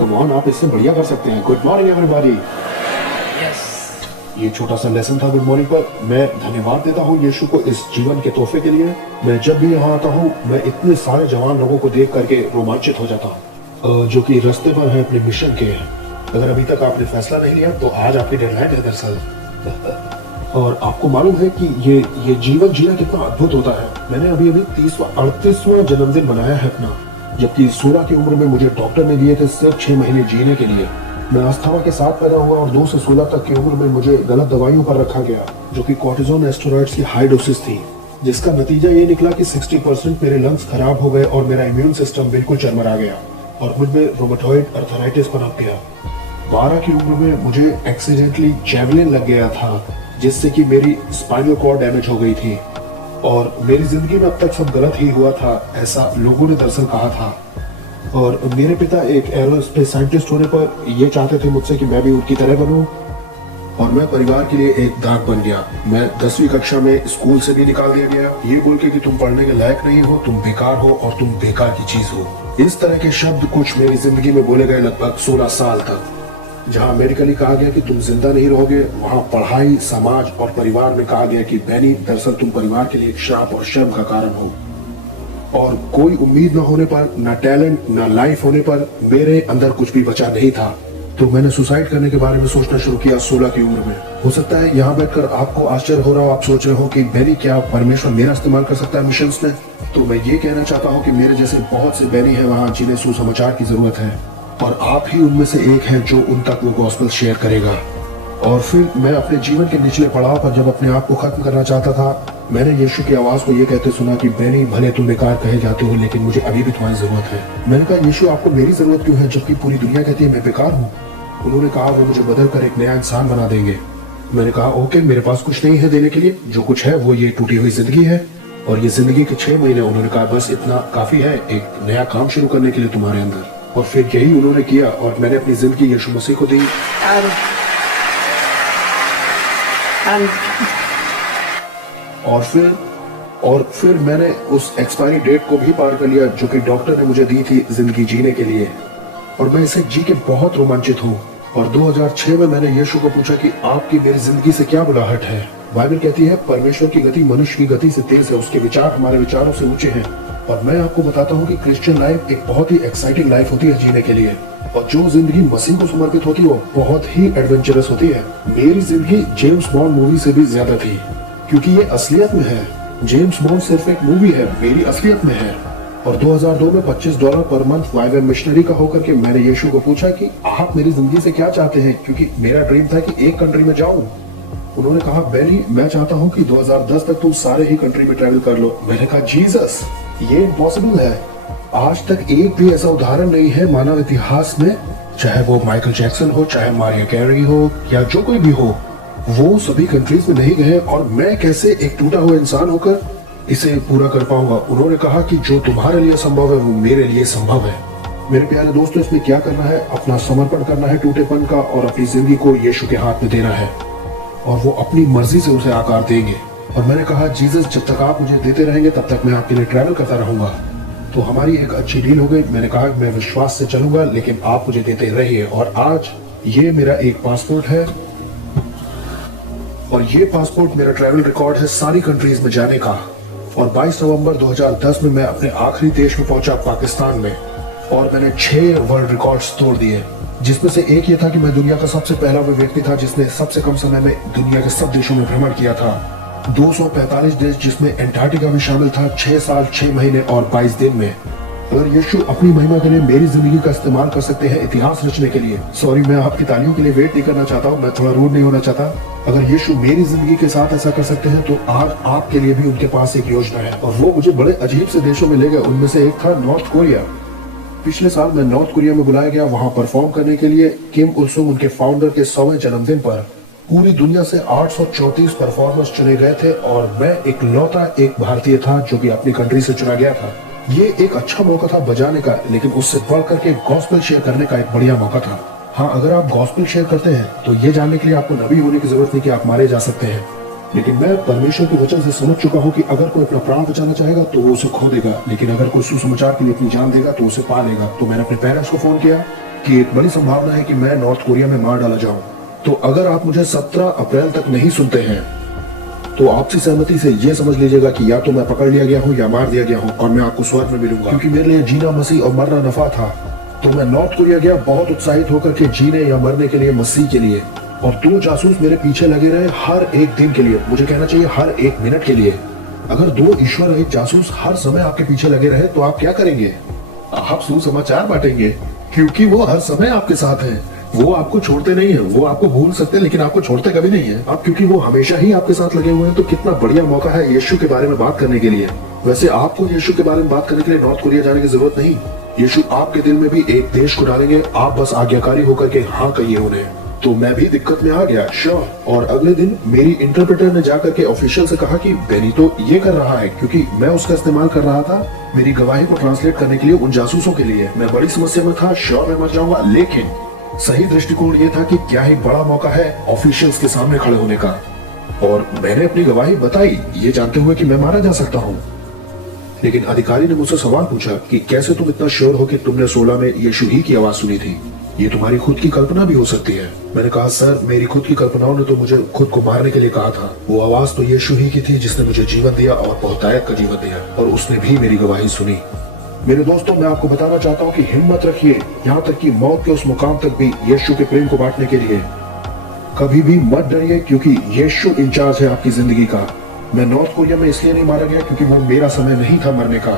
Come on, आप इससे बढ़िया कर सकते हैं। Good morning everybody. यस। ये छोटा सा लेसन था गुड मॉर्निंग पर। मैं धन्यवाद देता हूँ यीशु को इस जीवन के तोहफे के लिए। मैं जब भी यहाँ आता हूँ मैं इतने सारे जवान लोगों को देख करके रोमांचित हो जाता हूँ, जो कि रास्ते पर है अपने मिशन के। अगर अभी तक आपने फैसला नहीं लिया तो आज आपकी डेडलाइन है दरअसल। और आपको मालूम है कि ये जीवन जीना कितना अद्भुत होता है। मैंने अभी 38वां जन्मदिन मनाया है अपना, जबकि 16 की उम्र में मुझे डॉक्टर ने दिए थे सिर्फ 6 महीने जीने के लिए। मैं अस्थमा के साथ पैदा हुआ और 2 से 16 तक की उम्र में मुझे गलत दवाइयों पर रखा गया, जो कि कॉर्टिजोन एस्टेरॉइड्स की हाई डोसेस थी, जिसका नतीजा ये निकला कि 60% मेरे लंग्स खराब हो गए और मेरा इम्यून सिस्टम बिल्कुल चरमरा गया और मुझ में रोमेटॉइड अर्थराइटिस पनप गया। 12 की उम्र में मुझे एक्सीडेंटली जैवलिन लग गया था, जिससे कि मेरी स्पाइनल कॉर्ड डैमेज हो गई थी और मेरी जिंदगी में अब तक सब गलत ही हुआ था, ऐसा लोगों ने दरअसल कहा था। और मेरे पिता एक एरोस्पेस साइंटिस्ट होने पर ये चाहते थे मुझसे कि मैं भी उनकी तरह बनूं, और मैं परिवार के लिए एक दाग बन गया। मैं 10वीं कक्षा में स्कूल से भी निकाल दिया गया, ये बोल के कि तुम पढ़ने के लायक नहीं हो, तुम बेकार हो और तुम बेकार की चीज हो। इस तरह के शब्द कुछ मेरी जिंदगी में बोले गए लगभग 16 साल तक। जहाँ मेडिकली कहा गया कि तुम जिंदा नहीं रहोगे, वहाँ पढ़ाई, समाज और परिवार में कहा गया कि बैनी दरअसल तुम परिवार के लिए एक श्राप और शर्म का कारण हो। और कोई उम्मीद न होने पर, न टैलेंट, न लाइफ होने पर मेरे अंदर कुछ भी बचा नहीं था। तो मैंने सुसाइड करने के बारे में सोचना शुरू किया 16 की उम्र में। हो सकता है यहाँ बैठकर आपको आश्चर्य हो रहा हो, आप सोच रहे हो कि बैनी क्या परमेश्वर मेरा इस्तेमाल कर सकता है मिशंस में। तो मैं ये कहना चाहता हूँ कि मेरे जैसे बहुत से बैनी है वहाँ जिन्हें सुसमाचार की जरूरत है, और आप ही उनमें से एक हैं जो उन तक वो गॉस्पेल शेयर करेगा। और फिर मैं अपने जीवन के निचले पड़ाव पर जब अपने आप को खत्म करना चाहता था, मैंने यीशु की आवाज को ये कहते सुना कि बैनी भले तुम बेकार कहे जाते हो, लेकिन मुझे अभी भी तुम्हारी जरूरत है। मैंने कहा यीशु आपको मेरी जरूरत क्यों है जबकि पूरी दुनिया कहती है मैं बेकार हूँ। उन्होंने कहा वो मुझे बदल कर एक नया इंसान बना देंगे। मैंने कहा ओके, मेरे पास कुछ नहीं है देने के लिए, जो कुछ है वो ये टूटी हुई जिंदगी है और ये जिंदगी के 6 महीने। उन्होंने कहा बस इतना काफी है एक नया काम शुरू करने के लिए तुम्हारे अंदर। और फिर यही उन्होंने किया और मैंने अपनी जिंदगी यीशु मसीह को दी। और फिर मैंने उस एक्सपायरी डेट को भी पार कर लिया जो कि डॉक्टर ने मुझे दी थी जिंदगी जीने के लिए, और मैं इसे जी के बहुत रोमांचित हूँ। और 2006 में मैंने यीशु को पूछा कि आपकी मेरी जिंदगी से क्या बुलाहट है। बाइबल कहती है परमेश्वर की गति मनुष्य की गति से तेज है, उसके विचार हमारे विचारों से ऊंचे हैं। और मैं आपको बताता हूँ कि क्रिश्चियन लाइफ एक बहुत ही एक्साइटिंग लाइफ होती है जीने के लिए, और जो जिंदगी मसीह को समर्पित होती है वो बहुत ही एडवेंचरस होती है। मेरी जिंदगी जेम्स बॉन्ड मूवी से भी ज्यादा थी, क्योंकि ये असलियत में है। जेम्स बॉन्ड सिर्फ एक मूवी है, मेरी असलियत में है। और 2002 में $25 पर मंथ वाइवर मिशनरी का होकर के मैंने यीशु को पूछा कि आप मेरी जिंदगी से क्या चाहते हैं, क्योंकि मेरा ड्रीम था कि एक कंट्री में जाऊं। उन्होंने कहा बेली मैं चाहता हूं कि 2010 तक तुम सारे ही कंट्री में ट्रैवल कर लो। मैंने कहा जीसस ये इम्पॉसिबल है। आज तक एक भी ऐसा उदाहरण नहीं है मानव इतिहास में, चाहे वो माइकल जैक्सन हो, चाहे मारिया कैरी हो या जो कोई भी हो, वो सभी कंट्रीज में नहीं गए और मैं कैसे एक टूटा हुआ इंसान होकर इसे पूरा कर पाऊंगा। उन्होंने कहा कि जो तुम्हारे लिए संभव है वो मेरे लिए संभव है। मेरे प्यारे दोस्तों, इसमें क्या करना है, अपना समर्पण करना है टूटेपन का और अपनी जिंदगी को यीशु के हाथ में देना है, और वो अपनी मर्जी से उसे आकार देंगे। और मैंने कहा जीसस जब तक आप मुझे देते रहेंगे तब तक मैं आपके लिए ट्रैवल करता रहूंगा। तो हमारी एक अच्छी डील हो गई। मैंने कहा मैं विश्वास से चलूंगा लेकिन आप मुझे देते रहिए। और आज ये मेरा एक पासपोर्ट है, और ये पासपोर्ट मेरा ट्रैवल रिकॉर्ड है सारी कंट्रीज में जाने का। और 22 नवंबर 2010 में मैं अपने आखिरी देश में पहुंचा, पाकिस्तान में, और मैंने 6 वर्ल्ड रिकॉर्ड्स तोड़ दिए, जिसमें से एक ये था कि मैं दुनिया का सबसे पहला वो व्यक्ति था जिसने सबसे कम समय में दुनिया के सब देशों में भ्रमण किया था। 245 देश, जिसमें एंटार्क्टिका भी शामिल था, 6 साल 6 महीने और 22 दिन में। अगर यीशु अपनी महिमा के लिए मेरी जिंदगी का इस्तेमाल कर सकते हैं इतिहास रचने के लिए, सॉरी मैं आपकी तालियों के लिए वेट नहीं करना चाहता हूँ, मैं थोड़ा रूड नहीं होना चाहता। अगर यीशु मेरी जिंदगी के साथ ऐसा कर सकते हैं तो आज आपके लिए भी उनके पास एक योजना है। और वो मुझे बड़े अजीब से देशों में ले गए। उनमें से एक था नॉर्थ कोरिया। पिछले साल मैं नॉर्थ कोरिया में बुलाया गया वहां परफॉर्म करने के लिए किम उल सुंग उनके फाउंडर के 100वें जन्मदिन पर। पूरी दुनिया से 834 परफॉर्मर्स चुने गए थे और मैं इकलौता एक भारतीय था जो कि अपनी कंट्री से चुना गया था। ये एक अच्छा मौका था बजाने का, लेकिन उससे बढ़ करके गॉस्पेल शेयर करने का एक बढ़िया मौका था। हाँ, अगर आप गॉस्पेल शेयर करते हैं तो ये जानने के लिए आपको नबी होने की जरूरत नहीं कि आप मारे जा सकते हैं। लेकिन मैं परमेश्वर के वचन से समझ चुका हूँ कि अगर कोई अपना प्राण बचाना चाहेगा तो वो उसे खो देगा, लेकिन अगर कोई सुसमाचार के लिए अपनी जान देगा तो उसे पा लेगा। तो मैंने अपने पेरेंट्स को फोन किया, कि एक बड़ी संभावना है कि मैं नॉर्थ कोरिया में मार डाला जाऊं। तो अगर आप मुझे 17 अप्रैल तक नहीं सुनते हैं तो आपसी सहमति से ये समझ लीजिएगा कि या तो मैं पकड़ लिया गया हूँ या मार दिया गया हूँ और मैं आपको स्वर्ग में मिलूंगा, क्योंकि मेरे लिए जीना मसीह और मरना नफा था। तो मैं नॉर्थ कोरिया गया बहुत उत्साहित होकर के जीने या मरने के लिए, मसीह के लिए। और 2 जासूस मेरे पीछे लगे रहे हर एक दिन के लिए, मुझे कहना चाहिए हर एक मिनट के लिए। अगर 2 ईश्वर रहित जासूस हर समय आपके पीछे लगे रहे तो आप क्या करेंगे? आप सुसमाचार बांटेंगे, क्योंकि वो हर समय आपके साथ हैं। वो आपको छोड़ते नहीं है। वो आपको भूल सकते हैं लेकिन आपको छोड़ते कभी नहीं है। आप क्योंकि वो हमेशा ही आपके साथ लगे हुए हैं, तो कितना बढ़िया मौका है यीशु के बारे में बात करने के लिए। वैसे आपको यीशु के बारे में बात करने के लिए नॉर्थ कोरिया जाने की जरूरत नहीं। यीशु आपके दिल में भी एक देश को डालेंगे, आप बस आज्ञाकारी होकर के हाँ कहिए उन्हें। तो मैं भी दिक्कत में आ गया, श्योर। और अगले दिन मेरी इंटरप्रेटर ने जाकर के ऑफिशियल से कहा कि बेनी तो ये कर रहा है, क्योंकि मैं उसका इस्तेमाल कर रहा था मेरी गवाही को ट्रांसलेट करने के लिए उन जासूसों के लिए। मैं बड़ी समस्या में था, श्योर मैं मर जाऊंगा, लेकिन सही दृष्टिकोण ये था कि क्या ही बड़ा मौका है ऑफिशियल्स के सामने खड़े होने का। और मैंने अपनी गवाही बताई, ये जानते हुए कि मैं मारा जा सकता हूँ। लेकिन अधिकारी ने मुझसे सवाल पूछा कि कैसे तुम इतना श्योर हो कि तुमने 16 में यीशु ही की आवाज सुनी थी? ये तुम्हारी खुद की कल्पना भी हो सकती है। मैंने कहा सर, मेरी खुद की कल्पनाओं ने तो मुझे खुद को मारने के लिए कहा था। वो आवाज तो यीशु ही की थी जिसने मुझे जीवन दिया और बहुतायत का जीवन दिया, और उसने भी मेरी गवाही सुनी। मेरे दोस्तों, मैं आपको बताना चाहता हूँ कि हिम्मत रखिए, यहाँ तक कि मौत के उस मुकाम तक भी यीशु के प्रेम को बांटने के लिए। कभी भी मत डरिए, क्योंकि यीशु इंचार्ज है आपकी जिंदगी का। मैं नॉर्थ कोरिया में इसलिए नहीं मारा गया क्योंकि वो मेरा समय नहीं था मरने का।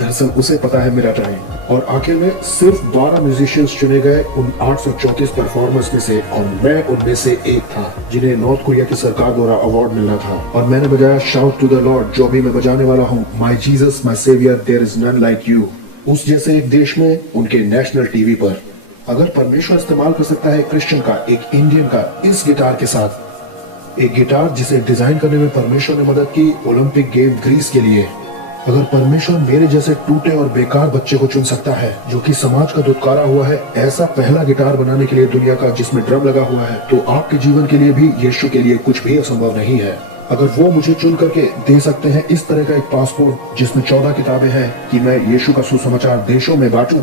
दरअसल उसे पता है मेरा टाइम। और आखिर में सिर्फ 12 म्यूजिशियंस चुने गए उन 834 परफॉर्मर्स में से, और मैं उनमें से एक था जिन्हें नॉर्थ कोरिया की सरकार द्वारा अवार्ड मिलना था। और मैंने बजाया शाउट टू द लॉर्ड, जो भी मैं बजाने वाला हूँ, my Jesus my saviour there is none like you. उस जैसे एक देश में उनके नेशनल टीवी पर। अगर परमेश्वर इस्तेमाल कर सकता है क्रिश्चियन का, एक इंडियन का, इस गिटार के साथ, एक गिटार जिसे डिजाइन करने में परमेश्वर ने मदद की ओलंपिक गेम ग्रीस के लिए, अगर परमेश्वर मेरे जैसे टूटे और बेकार बच्चे को चुन सकता है जो कि समाज का दुत्कारा हुआ है, ऐसा पहला गिटार बनाने के लिए दुनिया का जिसमें ड्रम लगा हुआ है, तो आपके जीवन के लिए भी यीशु के लिए कुछ भी असंभव नहीं है। अगर वो मुझे चुन करके दे सकते हैं इस तरह का एक पासपोर्ट जिसमें 14 किताबें हैं कि मैं यीशु का सुसमाचार देशों में बांटूं,